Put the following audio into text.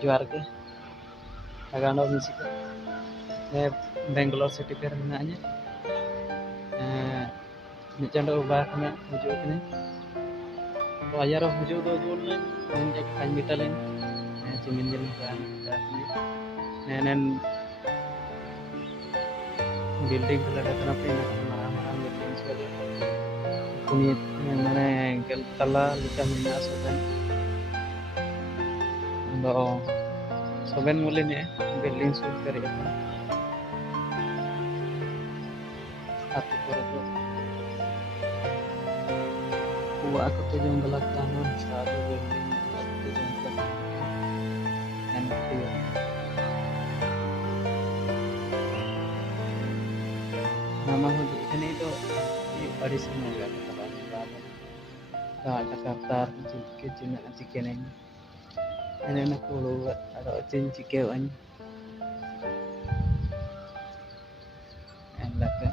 Juar ke agak musik Bangalore City Fair menanya Micando ubah kena hujung kene wayar hujung do jul menjak kain mitalin cimin jalan kan nenen building kala kena pina marah-marah building sekali kunit mana gel tala lika mina soben do soben mulin ya building shoot kari atu pura aku tuh jong galak taman satu building aku tuh jong galak and clear nama hujung ini itu di Paris semoga Jakarta jike cina jike neng ini nak ulu ada cin jike wan and like